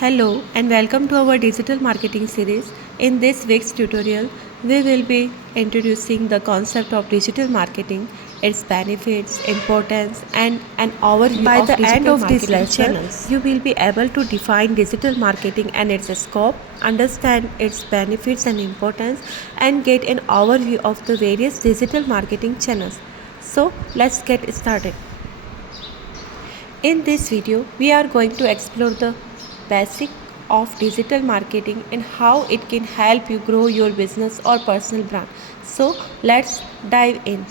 Hello and welcome to our digital marketing series. In this week's tutorial, we will be introducing the concept of digital marketing, its benefits, importance, and an overview By of the end digital of this marketing lesson, channels. you will be able to define digital marketing and its scope, understand its benefits and importance, and get an overview of the various digital marketing channels. So, let's get started. In this video, we are going to explore the basic of digital marketing and how it can help you grow your business or personal brand. So, let's dive in.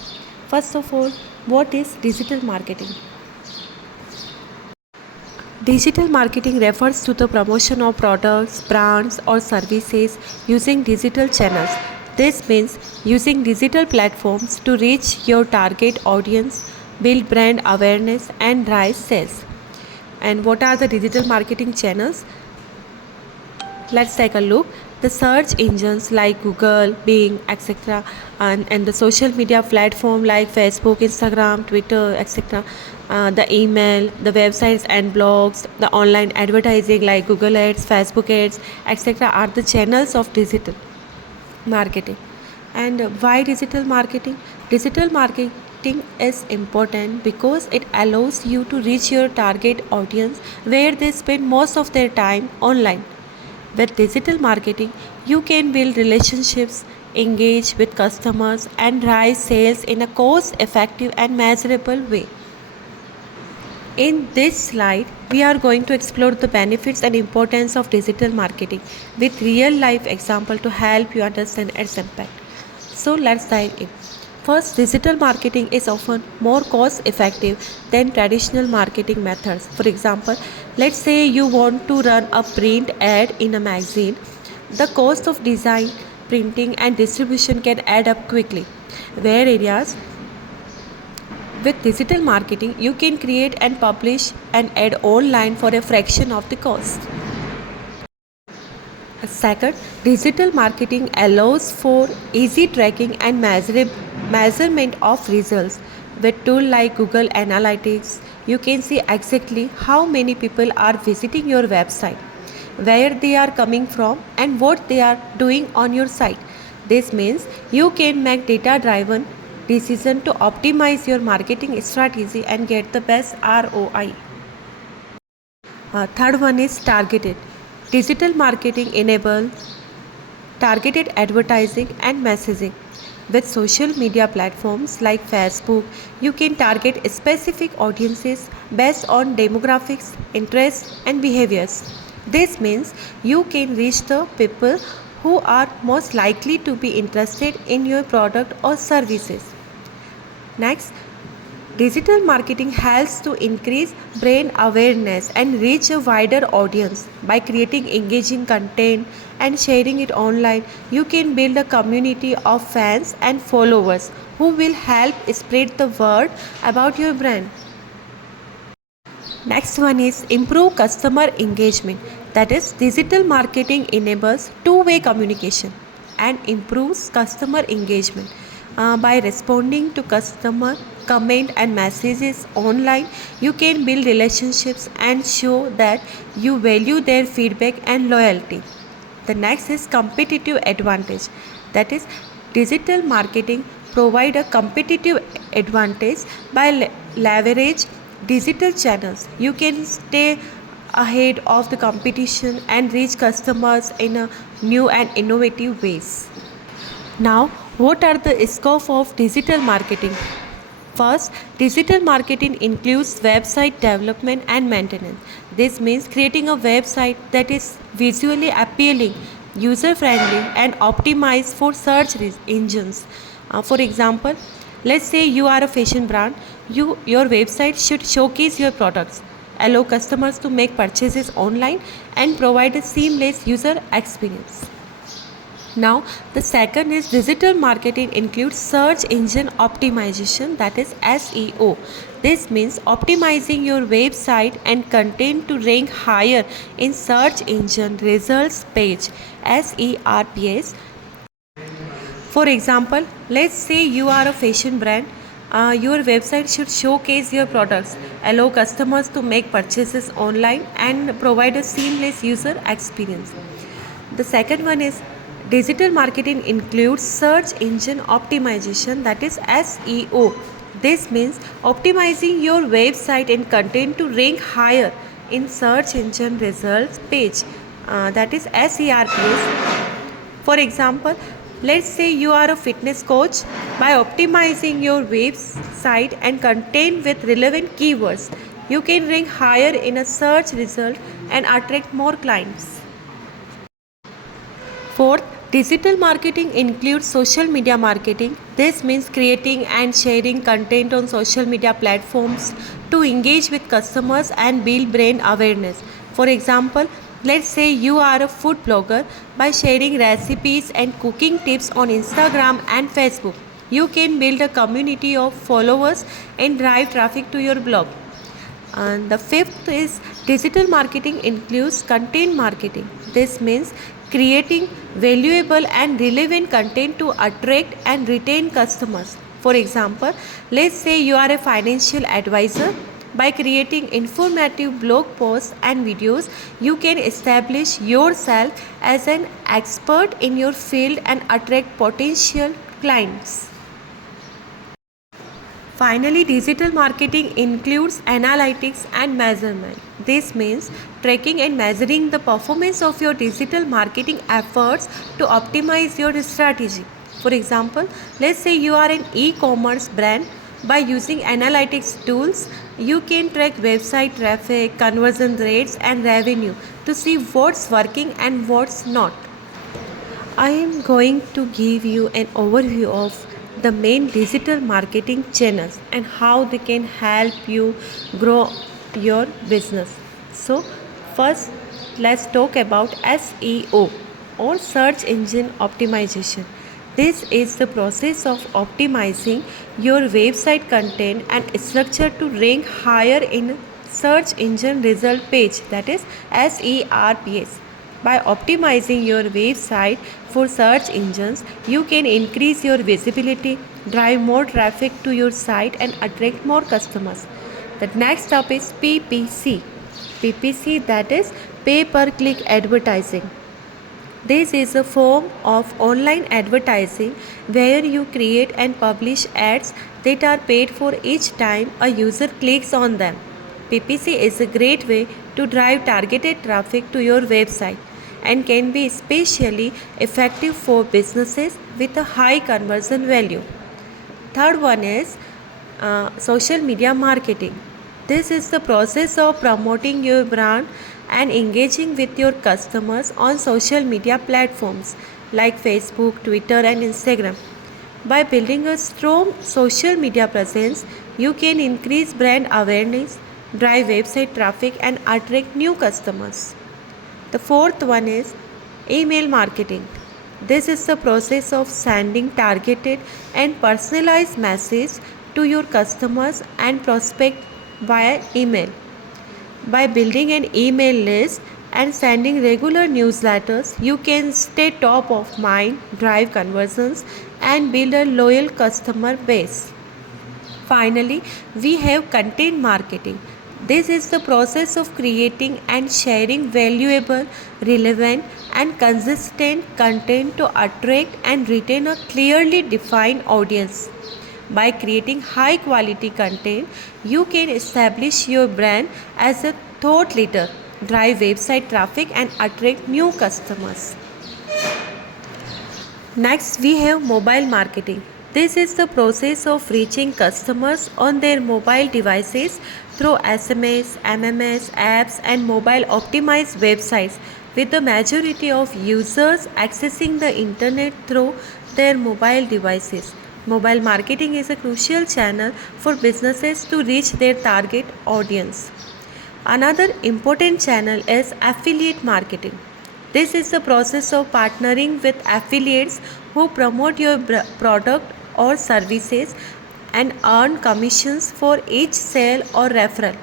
First of all, what is digital marketing? Digital marketing refers to the promotion of products, brands, or services using digital channels. This means using digital platforms to reach your target audience, build brand awareness, and drive sales. And what are the digital marketing channels? Let's take a look. The search engines like Google, Bing, etc., and the social media platform like Facebook, Instagram, Twitter, etc., the email, the websites and blogs, the online advertising like Google Ads, Facebook Ads, etc., are the channels of digital marketing. And why digital marketing? Digital marketing is important because it allows you to reach your target audience where they spend most of their time online. With digital marketing, you can build relationships, engage with customers, and drive sales in a cost effective and measurable way. In this slide, we are going to explore the benefits and importance of digital marketing with real life example to help you understand its impact. So let's dive in. First, digital marketing is often more cost effective than traditional marketing methods. For example, let's say you want to run a print ad in a magazine. The cost of design, printing, and distribution can add up quickly. Where areas with digital marketing, you can create and publish an ad online for a fraction of the cost. Second, digital marketing allows for easy tracking and measurement of results. With tools like Google Analytics, you can see exactly how many people are visiting your website, where they are coming from, and what they are doing on your site. This means you can make data-driven decisions to optimize your marketing strategy and get the best ROI. Third one is targeted. Digital marketing enables targeted advertising and messaging. With social media platforms like Facebook, you can target specific audiences based on demographics, interests, and behaviors. This means you can reach the people who are most likely to be interested in your product or services. Next, digital marketing helps to increase brand awareness and reach a wider audience. By creating engaging content and sharing it online, you can build a community of fans and followers who will help spread the word about your brand. Next one is improve customer engagement. That is, digital marketing enables two-way communication and improves customer engagement. By responding to customer comment and messages online, you can build relationships and show that you value their feedback and loyalty. The next is competitive advantage. That is, digital marketing provide a competitive advantage by leverage digital channels. You can stay ahead of the competition and reach customers in a new and innovative ways. Now, what are the scope of digital marketing? First, digital marketing includes website development and maintenance. This means creating a website that is visually appealing, user friendly, and optimized for search engines. For example, let's say you are a fashion brand, your website should showcase your products, allow customers to make purchases online, and provide a seamless user experience. Now, the second is digital marketing includes search engine optimization, that is SEO. This means optimizing your website and content to rank higher in search engine results page SERPs. For example, let's say you are a fashion brand. Your website should showcase your products, allow customers to make purchases online, and provide a seamless user experience. The second one is digital marketing includes search engine optimization, that is SEO. This means optimizing your website and content to rank higher in search engine results page, that is SERPs. For example, let's say you are a fitness coach. By optimizing your website and content with relevant keywords, you can rank higher in a search result and attract more clients. Fourth, digital marketing includes social media marketing. This means creating and sharing content on social media platforms to engage with customers and build brand awareness. For example, let's say you are a food blogger. By sharing recipes and cooking tips on Instagram and Facebook, you can build a community of followers and drive traffic to your blog. And the fifth is digital marketing includes content marketing. This means creating valuable and relevant content to attract and retain customers. For example, let's say you are a financial advisor. By creating informative blog posts and videos, you can establish yourself as an expert in your field and attract potential clients. Finally, digital marketing includes analytics and measurement. This means tracking and measuring the performance of your digital marketing efforts to optimize your strategy. For example, let's say you are an e-commerce brand. By using analytics tools, you can track website traffic, conversion rates, and revenue to see what's working and what's not. I am going to give you an overview of the main digital marketing channels and how they can help you grow your business. So, first, let's talk about SEO or search engine optimization. This is the process of optimizing your website content and structure to rank higher in search engine result page, that is SERPs. By optimizing your website for search engines, you can increase your visibility, drive more traffic to your site, and attract more customers. The next up is PPC. PPC, that is pay per click advertising. This is a form of online advertising where you create and publish ads that are paid for each time a user clicks on them. PPC is a great way to drive targeted traffic to your website and can be especially effective for businesses with a high conversion value. Third one is social media marketing. This is the process of promoting your brand and engaging with your customers on social media platforms like Facebook, Twitter, and Instagram. By building a strong social media presence, you can increase brand awareness, drive website traffic, and attract new customers. The fourth one is email marketing. This is the process of sending targeted and personalized messages to your customers and prospects via email. By building an email list and sending regular newsletters, you can stay top of mind, drive conversions, and build a loyal customer base. Finally, we have content marketing. This is the process of creating and sharing valuable, relevant, and consistent content to attract and retain a clearly defined audience. By creating high quality content, you can establish your brand as a thought leader, drive website traffic, and attract new customers. Next, we have mobile marketing. This is the process of reaching customers on their mobile devices through SMS, MMS, apps, and mobile optimized websites, with the majority of users accessing the internet through their mobile devices. Mobile marketing is a crucial channel for businesses to reach their target audience. Another important channel is affiliate marketing. This is the process of partnering with affiliates who promote your product or services and earn commissions for each sale or referral.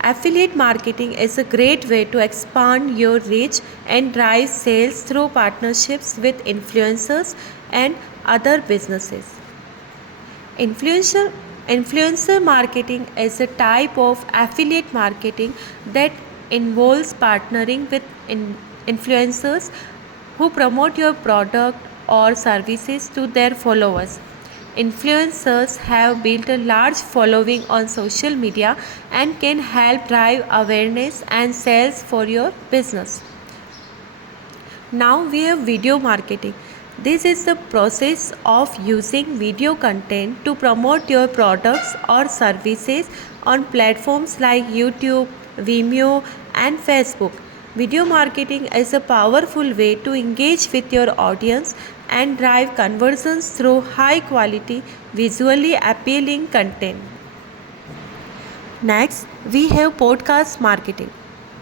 Affiliate marketing is a great way to expand your reach and drive sales through partnerships with influencers and other businesses. Influencer Influencer marketing is a type of affiliate marketing that involves partnering with influencers who promote your product or services to their followers. Influencers have built a large following on social media and can help drive awareness and sales for your business. Now we have video marketing. This is the process of using video content to promote your products or services on platforms like YouTube, Vimeo, and Facebook. Video marketing is a powerful way to engage with your audience and drive conversions through high quality, visually appealing content. Next, we have podcast marketing.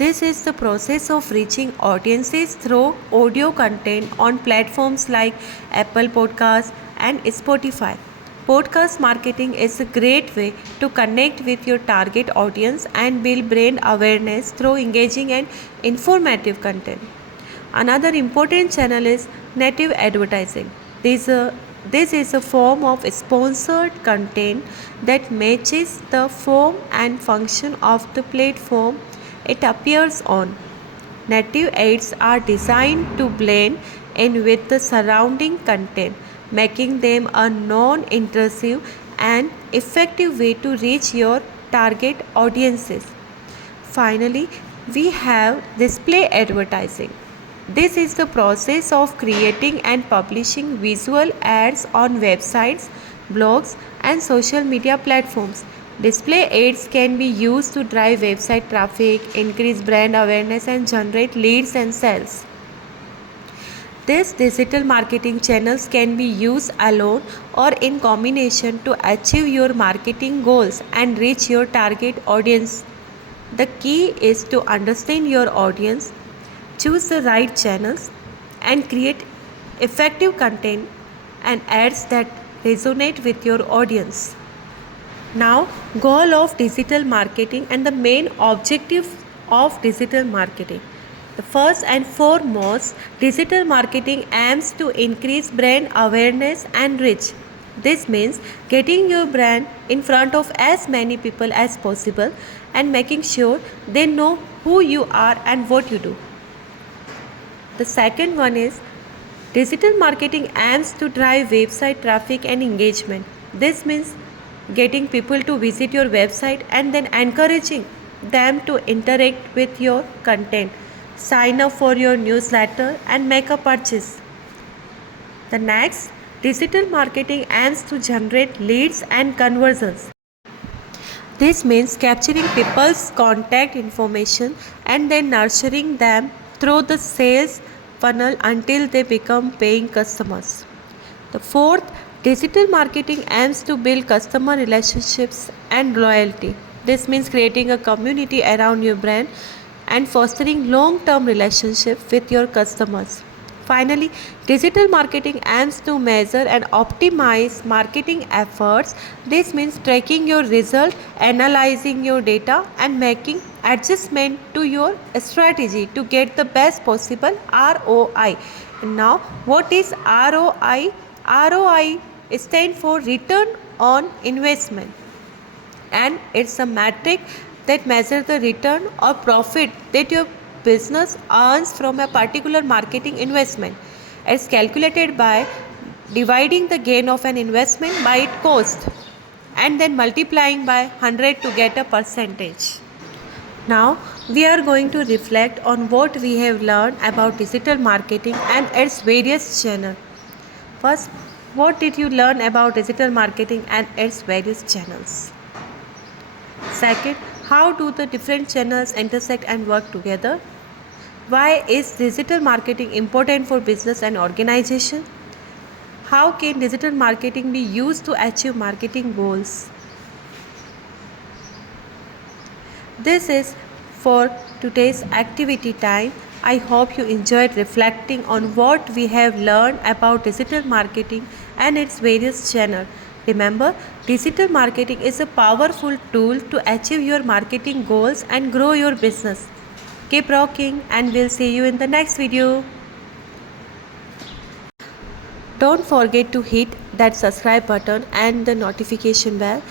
This is the process of reaching audiences through audio content on platforms like Apple Podcasts and Spotify. Podcast marketing is a great way to connect with your target audience and build brand awareness through engaging and informative content. Another important channel is native advertising. This is a form of sponsored content that matches the form and function of the platform it appears on. Native ads are designed to blend in with the surrounding content, making them a non intrusive and effective way to reach your target audiences. Finally, we have display advertising. This is the process of creating and publishing visual ads on websites, blogs, and social media platforms. Display ads can be used to drive website traffic, increase brand awareness, and generate leads and sales. These digital marketing channels can be used alone or in combination to achieve your marketing goals and reach your target audience. The key is to understand your audience, choose the right channels, and create effective content and ads that resonate with your audience. Now, goal of digital marketing and the main objective of digital marketing. The first and foremost, digital marketing aims to increase brand awareness and reach. This means getting your brand in front of as many people as possible and making sure they know who you are and what you do. The second one is digital marketing aims to drive website traffic and engagement. This means getting people to visit your website and then encouraging them to interact with your content, sign up for your newsletter, and make a purchase. The next, digital marketing aims to generate leads and conversions. This means capturing people's contact information and then nurturing them through the sales funnel until they become paying customers. The fourth, digital marketing aims to build customer relationships and loyalty. This means creating a community around your brand and fostering long-term relationships with your customers. Finally, digital marketing aims to measure and optimize marketing efforts. This means tracking your result, analyzing your data, and making adjustment to your strategy to get the best possible ROI. Now, what is ROI? ROI stands for return on investment, and it's a metric that measures the return or profit that your business earns from a particular marketing investment. It's calculated by dividing the gain of an investment by its cost and then multiplying by 100 to get a percentage. Now we are going to reflect on what we have learned about digital marketing and its various channels. First, what did you learn about digital marketing and its various channels? Second, how do the different channels intersect and work together? Why is digital marketing important for business and organization? How can digital marketing be used to achieve marketing goals? This is for today's activity time. I hope you enjoyed reflecting on what we have learned about digital marketing and its various channels. Remember, digital marketing is a powerful tool to achieve your marketing goals and grow your business. Keep rocking, and we'll see you in the next video. Don't forget to hit that subscribe button and the notification bell